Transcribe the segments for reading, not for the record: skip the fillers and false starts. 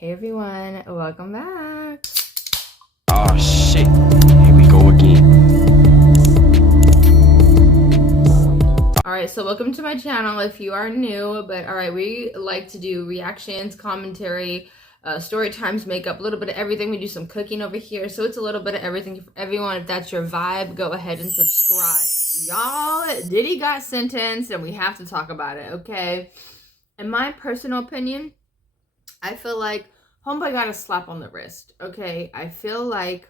Hey everyone, welcome back. Oh shit, here we go again. Alright, so welcome to my channel if you are new, but alright, we like to do reactions, commentary, story times, makeup, a little bit of everything. We do some cooking over here, so it's a little bit of everything for everyone. If that's your vibe, go ahead and subscribe. Y'all, Diddy got sentenced and we have to talk about it, okay? In my personal opinion, I feel like homeboy got a slap on the wrist, okay? I feel like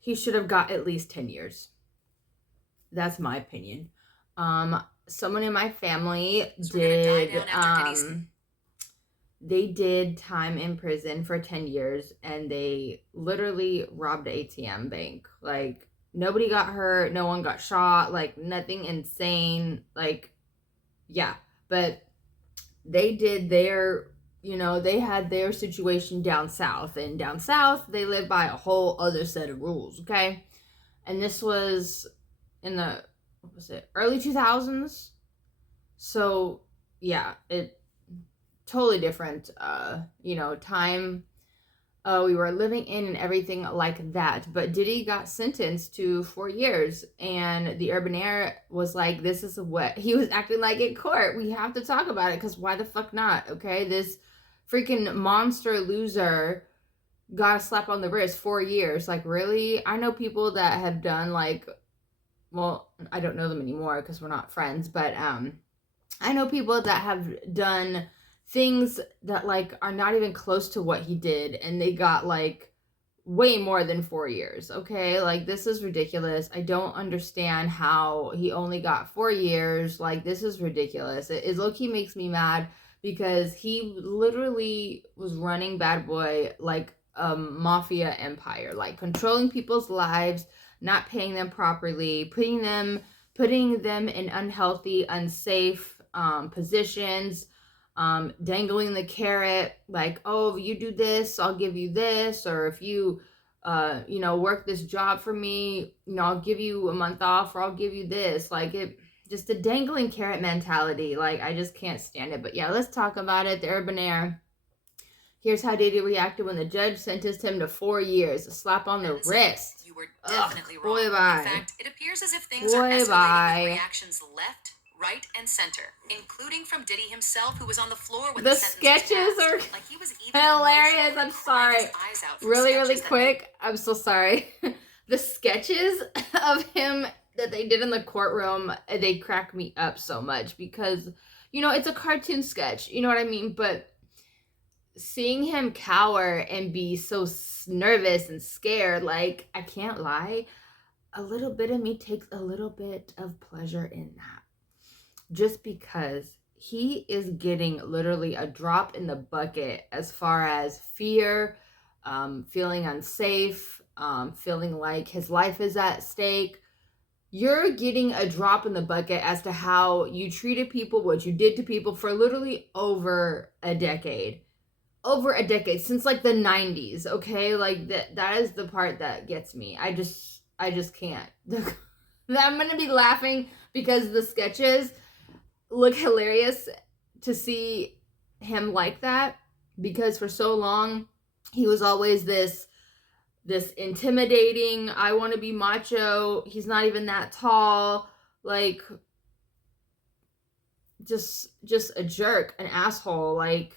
he should have got at least 10 years. That's my opinion. Someone in my family they did time in prison for 10 years and they literally robbed an ATM bank. Like, nobody got hurt, no one got shot, like nothing insane. Like, yeah, but they did their, they had their situation down south, and down south they live by a whole other set of rules, okay? And this was in the, what was it, early 2000s. So yeah, it totally different time we were living in and everything like that. But Diddy got sentenced to 4 years, and the Urban Air was like, this is what he was acting like in court. We have to talk about it, because why the fuck not, okay? This freaking monster loser got a slap on the wrist. 4 years, like, really? I know people that have done, like, well, I don't know them anymore because we're not friends, but I know people that have done things that, like, are not even close to what he did, and they got, like, way more than 4 years, okay? Like, this is ridiculous. I don't understand how he only got 4 years. Like, this is ridiculous. It low-key makes me mad, because he literally was running Bad Boy like a mafia empire, like controlling people's lives, not paying them properly, putting them in unhealthy, unsafe positions, dangling the carrot, like, oh, if you do this, I'll give you this, or if you work this job for me, I'll give you a month off, or I'll give you this. Like, it just a dangling carrot mentality. Like, I just can't stand it. But yeah, let's talk about it. The Urban Air. Here's how Diddy reacted when the judge sentenced him to 4 years. A slap on the wrist. You were definitely wrong. Boy, bye. In fact, it appears as if things are escalating with reactions left, right, and center, including from Diddy himself, who was on the floor with the sketches are like he was even hilarious. I'm sorry. Really quick. I'm so sorry. The sketches of him that they did in the courtroom, they crack me up so much, because it's a cartoon sketch, you know what I mean? But seeing him cower and be so nervous and scared, like, I can't lie, a little bit of me takes a little bit of pleasure in that, just because he is getting literally a drop in the bucket as far as fear, feeling unsafe, feeling like his life is at stake. You're getting a drop in the bucket as to how you treated people, what you did to people for literally over a decade. Since like the 90s, okay? Like, that is the part that gets me. I just can't. I'm gonna be laughing because the sketches look hilarious to see him like that, because for so long he was always this intimidating, I want to be macho, he's not even that tall, like, just a jerk, an asshole, like,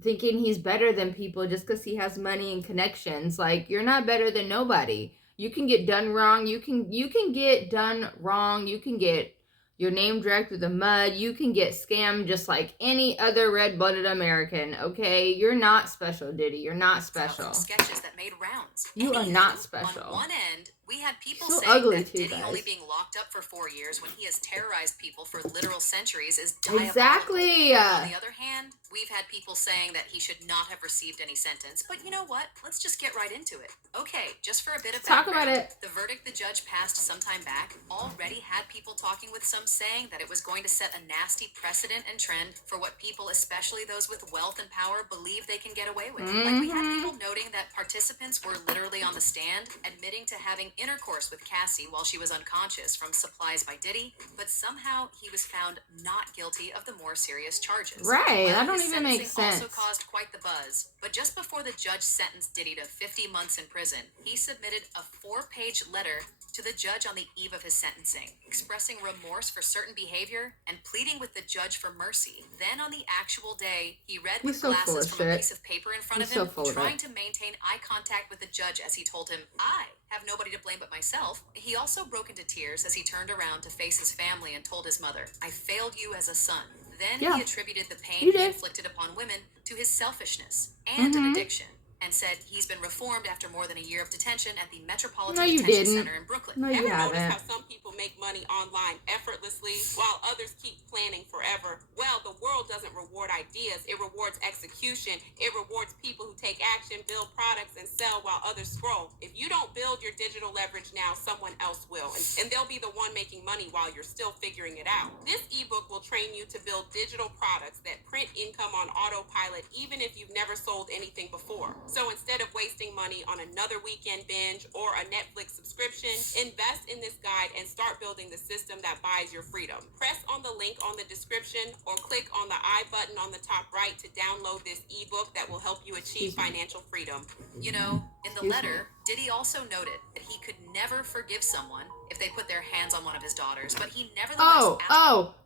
thinking he's better than people just because he has money and connections. Like, you're not better than nobody. You can get done wrong. You can get done wrong. You can get your name dragged through the mud. You can get scammed just like any other red-blooded American, okay? You're not special, Diddy. You're not special. Sketches that made rounds. You are not special. On one end, we had people so saying that too, Diddy guys. only being locked up for 4 years when he has terrorized people for literal centuries is diabolical. Exactly. On the other hand, we've had people saying that he should not have received any sentence. But you know what? Let's just get right into it. Okay, just for a bit of background, talk about it. The verdict the judge passed some time back already had people talking with some some saying that it was going to set a nasty precedent and trend for what people, especially those with wealth and power, believe they can get away with. Like, we had people noting that participants were literally on the stand, admitting to having intercourse with Cassie while she was unconscious from supplies by Diddy, but somehow he was found not guilty of the more serious charges. Right, Well, that don't his even make sentencing sense. also caused quite the buzz, but just before the judge sentenced Diddy to 50 months in prison, he submitted a 4-page letter to the judge on the eve of his sentencing, expressing remorse for certain behavior and pleading with the judge for mercy. Then on the actual day, he read with glasses from a piece of paper in front of him, trying to maintain eye contact with the judge as he told him, "I have nobody to blame but myself." He also broke into tears as he turned around to face his family and told his mother, "I failed you as a son." Then he attributed the pain he inflicted upon women to his selfishness and an addiction, and said he's been reformed after more than a year of detention at the Metropolitan Detention Center in Brooklyn. No, you Ever notice haven't. how some people make money online effortlessly while others keep planning forever? Well, the world doesn't reward ideas. It rewards execution. It rewards people who take action, build products, and sell while others scroll. If you don't build your digital leverage now, someone else will. And they'll be the one making money while you're still figuring it out. This ebook will train you to build digital products that print income on autopilot, even if you've never sold anything before. So instead of wasting money on another weekend binge or a Netflix subscription, invest in this guide and start building the system that buys your freedom. Press on the link on the description or click on the I button on the top right to download this ebook that will help you achieve financial freedom. You know, in the letter, Diddy also noted that he could never forgive someone if they put their hands on one of his daughters, but he nevertheless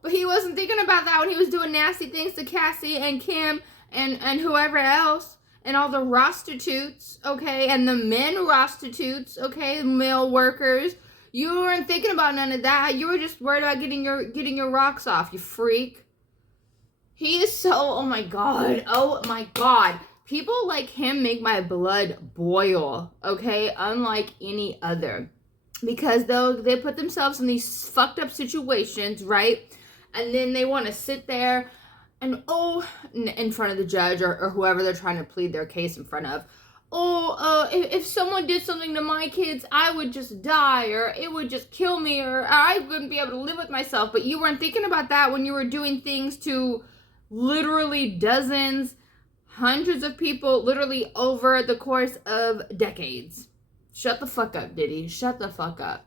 but he wasn't thinking about that when he was doing nasty things to Cassie and Kim and whoever else. And all the prostitutes, okay, and the men prostitutes, okay, male workers. You weren't thinking about none of that. You were just worried about getting your rocks off, you freak. He is so, oh my god. People like him make my blood boil, okay, unlike any other. Because they put themselves in these fucked up situations, right? And then they want to sit there and in front of the judge or whoever they're trying to plead their case in front of, if someone did something to my kids, I would just die, or it would just kill me, or I wouldn't be able to live with myself. But you weren't thinking about that when you were doing things to literally dozens, hundreds of people, literally over the course of decades. Shut the fuck up, Diddy. Shut the fuck up.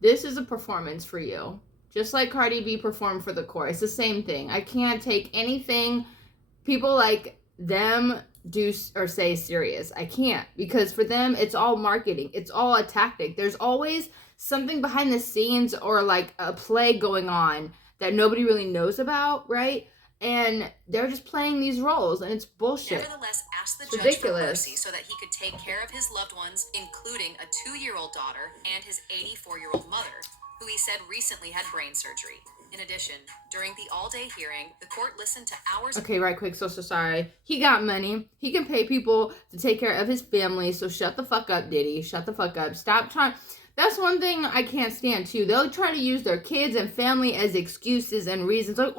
This is a performance for you. Just like Cardi B performed for the court. It's the same thing. I can't take anything people like them do or say serious. I can't. Because for them, it's all marketing. It's all a tactic. There's always something behind the scenes or like a play going on that nobody really knows about, right? And they're just playing these roles, and it's bullshit. Nevertheless, asked the judge for mercy so that he could take care of his loved ones, including a 2-year-old daughter and his 84-year-old mother, who he said recently had brain surgery. In addition, during the all-day hearing, the court listened to hours... Okay, right quick, so sorry. He got money. He can pay people to take care of his family, so shut the fuck up, Diddy. Shut the fuck up. Stop trying... That's one thing I can't stand, too. They'll try to use their kids and family as excuses and reasons. Like,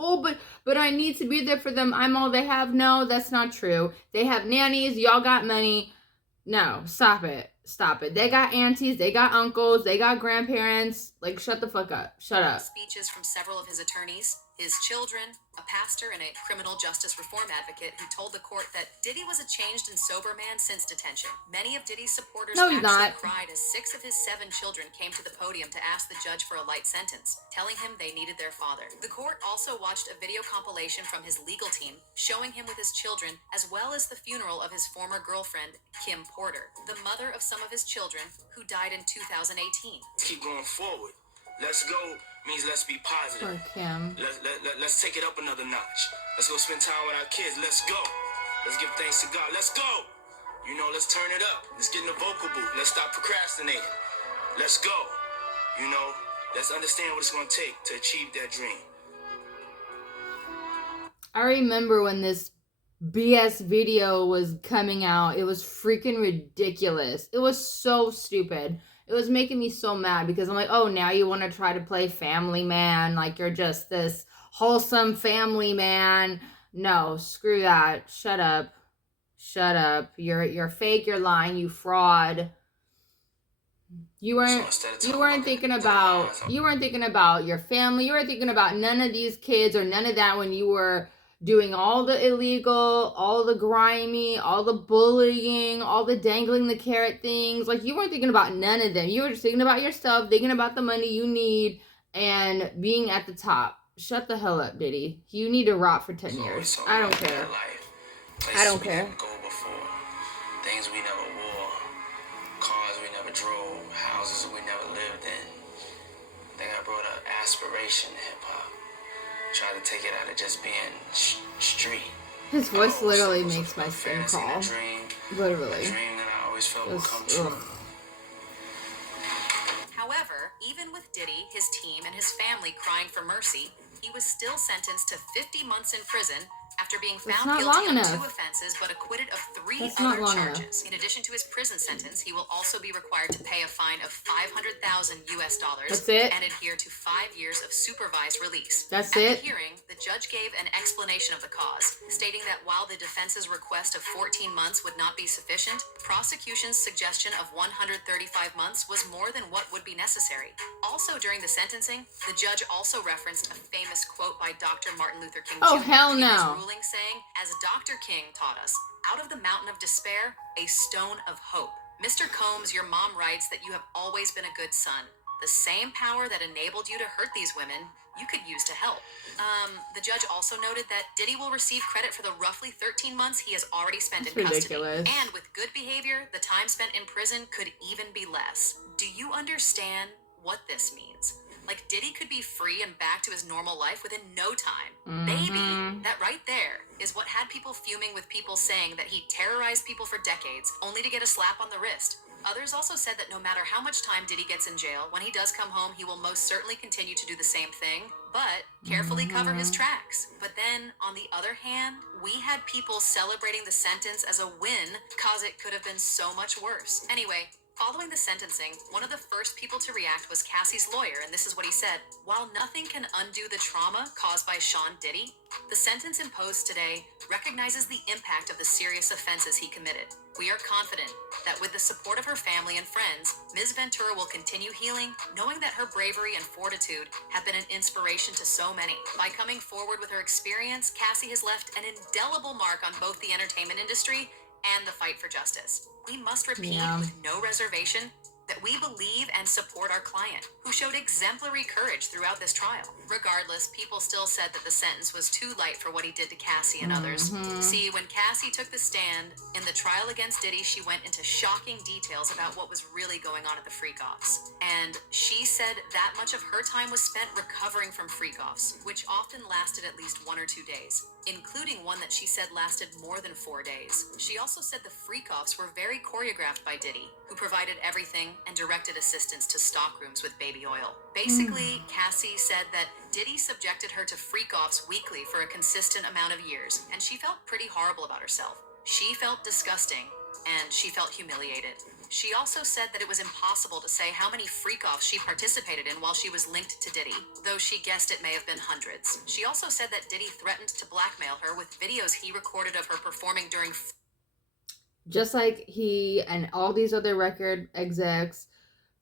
but I need to be there for them. I'm all they have. No, that's not true. They have nannies. Y'all got money. No, stop it. Stop it. They got aunties, they got uncles, they got grandparents. Like, shut the fuck up. Shut up. Speeches from several of his attorneys, his children, a pastor, and a criminal justice reform advocate who told the court that Diddy was a changed and sober man since detention. Many of Diddy's supporters cried as 6 of his 7 children came to the podium to ask the judge for a light sentence, telling him they needed their father. The court also watched a video compilation from his legal team showing him with his children, as well as the funeral of his former girlfriend, Kim Porter, the mother of some of his children, who died in 2018. Keep going forward. Let's go means let's be positive. Let's take it up another notch. Let's go spend time with our kids. Let's go. Let's give thanks to God. Let's go. You know, let's turn it up. Let's get in the vocal booth. Let's stop procrastinating. Let's go. You know, let's understand what it's going to take to achieve that dream. I remember when this BS video was coming out. It was freaking ridiculous. It was so stupid. It was making me so mad because I'm like, oh, now you want to try to play family man. Like, you're just this wholesome family man. No, screw that. Shut up. Shut up. You're fake. You're lying. You fraud. You weren't thinking about your family. You weren't thinking about none of these kids or none of that when you were doing all the illegal, all the grimy, all the bullying, all the dangling the carrot things. Like, you weren't thinking about none of them. You were just thinking about yourself, thinking about the money you need, and being at the top. Shut the hell up, Diddy. You need to rot for 10 years. I don't care. I don't care. Things we never wore, cars we never drove, houses we never lived in. I think I brought an aspiration to hip-hop. Try to take it out of just being street. His voice literally makes my skin crawl. Literally. A dream that I always felt would come true. However, even with Diddy, his team, and his family crying for mercy, he was still sentenced to 50 months in prison after being found guilty of 2 offenses but acquitted of 3 other charges. In addition to his prison sentence, he will also be required to pay a fine of $500,000 and adhere to 5 years of supervised release. At the hearing, the judge gave an explanation of the cause, stating that while the defense's request of 14 months would not be sufficient, prosecution's suggestion of 135 months was more than what would be necessary. Also during the sentencing, the judge also referenced a famous quote by Dr. Martin Luther King Jr. Oh, hell no. Saying, as Dr. King taught us, out of the mountain of despair, a stone of hope. Mr. Combs, your mom writes that you have always been a good son. The same power that enabled you to hurt these women, you could use to help. The judge also noted that Diddy will receive credit for the roughly 13 months he has already spent in custody. And with good behavior, the time spent in prison could even be less. Do you understand what this means? Like, Diddy could be free and back to his normal life within no time. Baby, that right there is what had people fuming with people saying that he terrorized people for decades, only to get a slap on the wrist. Others also said that no matter how much time Diddy gets in jail, when he does come home, he will most certainly continue to do the same thing, but carefully cover his tracks. But then, on the other hand, we had people celebrating the sentence as a win, cause it could have been so much worse. Anyway, following the sentencing, one of the first people to react was Cassie's lawyer, and this is what he said. While nothing can undo the trauma caused by Sean Diddy, the sentence imposed today recognizes the impact of the serious offenses he committed. We are confident that with the support of her family and friends, Ms. Ventura will continue healing, knowing that her bravery and fortitude have been an inspiration to so many. By coming forward with her experience, Cassie has left an indelible mark on both the entertainment industry and the fight for justice. We must repeat with no reservation that we believe and support our client, who showed exemplary courage throughout this trial. Regardless, people still said that the sentence was too light for what he did to Cassie and others. See, when Cassie took the stand in the trial against Diddy, she went into shocking details about what was really going on at the freak-offs. And she said that much of her time was spent recovering from freak-offs, which often lasted at least 1 or 2 days, including one that she said lasted more than 4 days. She also said the freak-offs were very choreographed by Diddy, who provided everything and directed assistance to stock rooms with baby oil. Basically, Cassie said that Diddy subjected her to freak-offs weekly for a consistent amount of years, and she felt pretty horrible about herself. She felt disgusting, and she felt humiliated. She also said that it was impossible to say how many freak-offs she participated in while she was linked to Diddy, though she guessed it may have been hundreds. She also said that Diddy threatened to blackmail her with videos he recorded of her performing during... Just like he and all these other record execs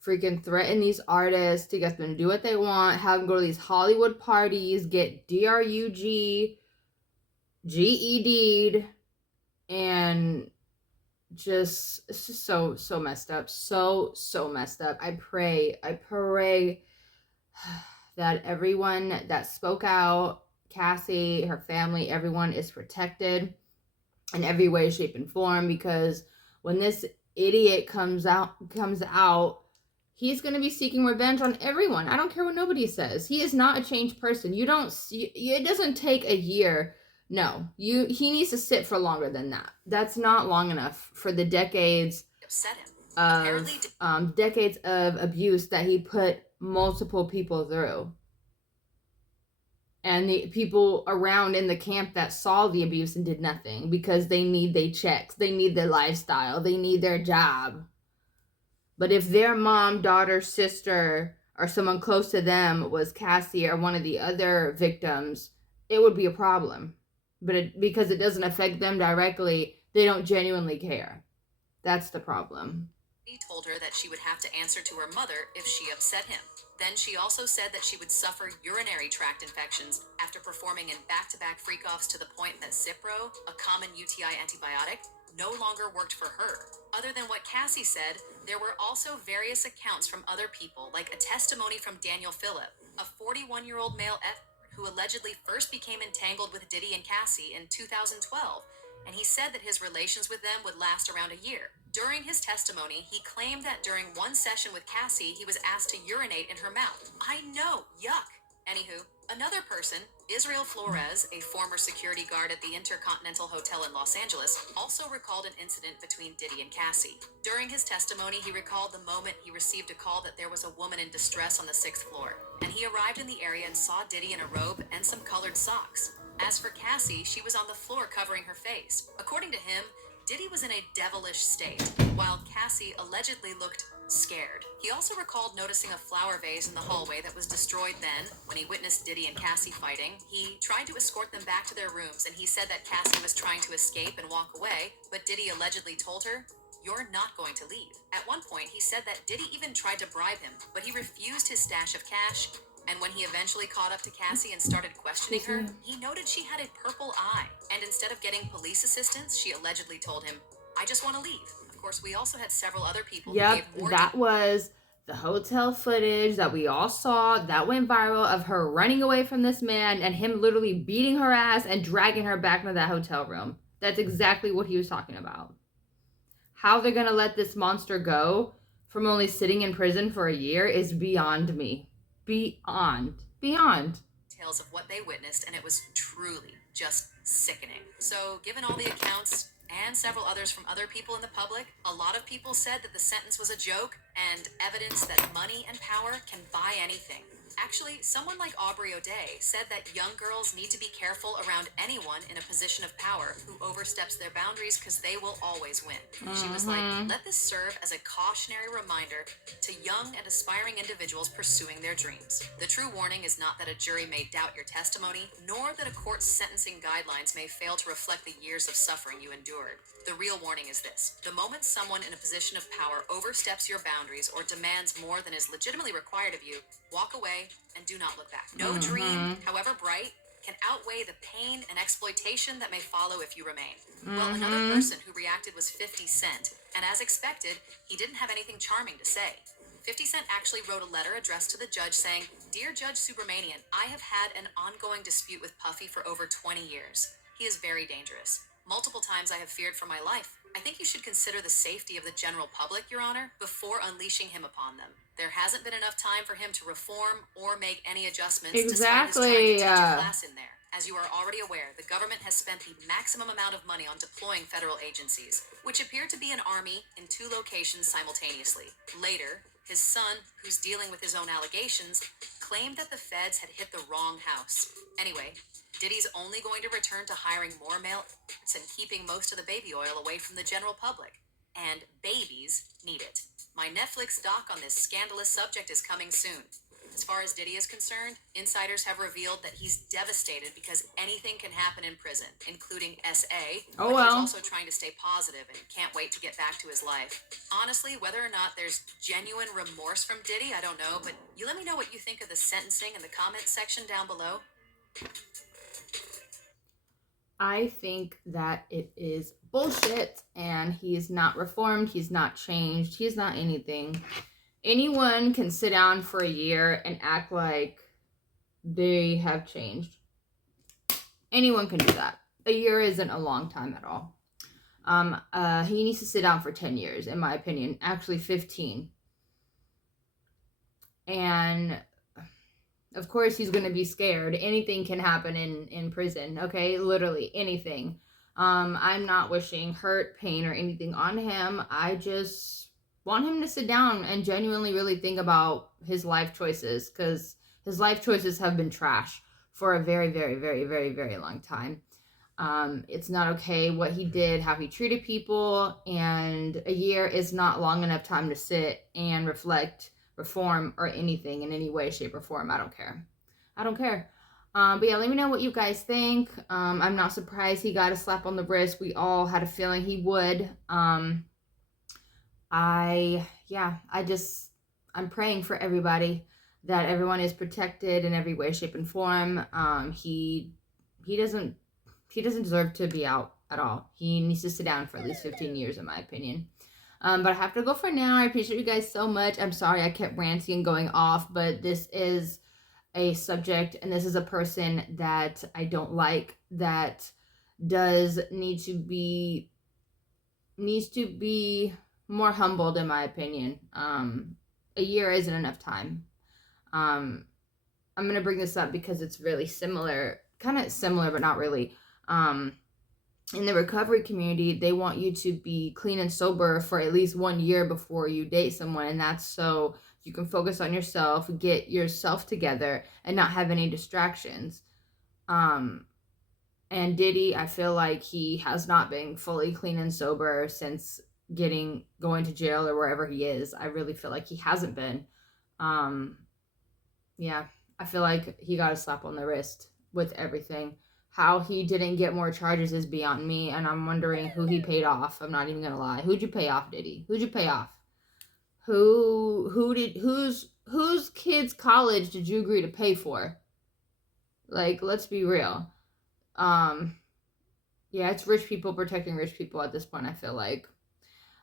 freaking threaten these artists to get them to do what they want, have them go to these Hollywood parties, get DRUG, GED'd, and just, it's just so messed up. So messed up. I pray that everyone that spoke out, Cassie, her family, everyone is protected in every way, shape, and form, because when this idiot comes out, he's going to be seeking revenge on everyone. I don't care what nobody says. He is not a changed person. It doesn't take a year. No, he needs to sit for longer than that. That's not long enough for the decades of abuse that he put multiple people through. And the people around in the camp that saw the abuse and did nothing because they need their checks, they need their lifestyle, they need their job. But if their mom, daughter, sister, or someone close to them was Cassie or one of the other victims, it would be a problem. But because it doesn't affect them directly, they don't genuinely care. That's the problem. He told her that she would have to answer to her mother if she upset him. Then she also said that she would suffer urinary tract infections after performing in back-to-back freak-offs to the point that Cipro, a common UTI antibiotic, no longer worked for her. Other than what Cassie said, there were also various accounts from other people, like a testimony from Daniel Phillip, a 41-year-old male who allegedly first became entangled with Diddy and Cassie in 2012, and he said that his relations with them would last around a year. During his testimony, he claimed that during one session with Cassie, he was asked to urinate in her mouth. I know, yuck. Anywho, another person, Israel Flores, a former security guard at the Intercontinental Hotel in Los Angeles, also recalled an incident between Diddy and Cassie. During his testimony, he recalled the moment he received a call that there was a woman in distress on the 6th floor, and he arrived in the area and saw Diddy in a robe and some colored socks. As for Cassie, she was on the floor covering her face. According to him, Diddy was in a devilish state, while Cassie allegedly looked scared. He also recalled noticing a flower vase in the hallway that was destroyed then. When he witnessed Diddy and Cassie fighting, he tried to escort them back to their rooms, and he said that Cassie was trying to escape and walk away, but Diddy allegedly told her, "You're not going to leave." At one point, he said that Diddy even tried to bribe him, but he refused his stash of cash. And when he eventually caught up to Cassie and started questioning her, he noted she had a purple eye. And instead of getting police assistance, she allegedly told him, "I just want to leave." Of course, we also had several other people who gave more. That was the hotel footage that we all saw that went viral of her running away from this man and him literally beating her ass and dragging her back into that hotel room. That's exactly what he was talking about. How they're going to let this monster go from only sitting in prison for a year is beyond me. Beyond. Tales of what they witnessed, and it was truly just sickening. So, given all the accounts and several others from other people in the public, a lot of people said that the sentence was a joke and evidence that money and power can buy anything. Actually, someone like Aubrey O'Day said that young girls need to be careful around anyone in a position of power who oversteps their boundaries because they will always win. She was like, let this serve as a cautionary reminder to young and aspiring individuals pursuing their dreams. The true warning is not that a jury may doubt your testimony, nor that a court's sentencing guidelines may fail to reflect the years of suffering you endured. The real warning is this: the moment someone in a position of power oversteps your boundaries or demands more than is legitimately required of you, walk away and do not look back. No dream, however bright, can outweigh the pain and exploitation that may follow if you remain. Well, another person who reacted was 50 Cent, and as expected, he didn't have anything charming to say. 50 Cent actually wrote a letter addressed to the judge saying, "Dear Judge Supermanian, I have had an ongoing dispute with Puffy for over 20 years. He is very dangerous. Multiple times I have feared for my life. I think you should consider the safety of the general public, Your Honor, before unleashing him upon them. There hasn't been enough time for him to reform or make any adjustments despite his trying to teach a class in there. As you are already aware, the government has spent the maximum amount of money on deploying federal agencies, which appear to be an army in 2 locations simultaneously. Later, his son, who's dealing with his own allegations, claimed that the feds had hit the wrong house. Anyway, Diddy's only going to return to hiring more male experts and keeping most of the baby oil away from the general public. And babies need it. My Netflix doc on this scandalous subject is coming soon. As far as Diddy is concerned, insiders have revealed that he's devastated because anything can happen in prison, including SA. But he's also trying to stay positive and can't wait to get back to his life. Honestly, whether or not there's genuine remorse from Diddy, I don't know, but you let me know what you think of the sentencing in the comment section down below. I think that it is bullshit, and he is not reformed, he's not changed, he's not anything. Anyone can sit down for a year and act like they have changed. Anyone can do that. A year isn't a long time at all. He needs to sit down for 10 years, in my opinion. Actually, 15. And of course, he's going to be scared. Anything can happen in prison, okay? Literally anything. I'm not wishing hurt, pain, or anything on him. I just want him to sit down and genuinely really think about his life choices, because his life choices have been trash for a very, very, very, very, very long time. It's not okay what he did, how he treated people, and a year is not long enough time to sit and reflect, reform, or anything in any way, shape, or form. I don't care. But yeah, let me know what you guys think. I'm not surprised he got a slap on the wrist. We all had a feeling he would. I'm praying for everybody, that everyone is protected in every way, shape, and form. He doesn't deserve to be out at all. He needs to sit down for at least 15 years, in my opinion. But I have to go for now. I appreciate you guys so much. I'm sorry I kept ranting and going off, but this is a subject, and this is a person that I don't like, that needs to be more humbled, in my opinion. A year isn't enough time. I'm gonna bring this up because it's really similar, kind of similar, but not really. In the recovery community, they want you to be clean and sober for at least 1 year before you date someone, and that's so you can focus on yourself, get yourself together, and not have any distractions. And Diddy, I feel like he has not been fully clean and sober since going to jail or wherever he is. I really feel like he hasn't been. Yeah, I feel like he got a slap on the wrist with everything. How he didn't get more charges is beyond me, and I'm wondering who he paid off. I'm not even gonna lie. Who'd you pay off, Diddy? Who'd you pay off? Whose kids' college did you agree to pay for? Like, let's be real. Yeah, it's rich people protecting rich people at this point, I feel like.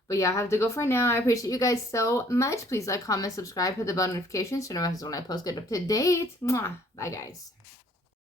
But yeah, I have to go for now. I appreciate you guys so much. Please like, comment, subscribe, hit the bell notifications so you know when I post, get up to date. Mwah. Bye, guys.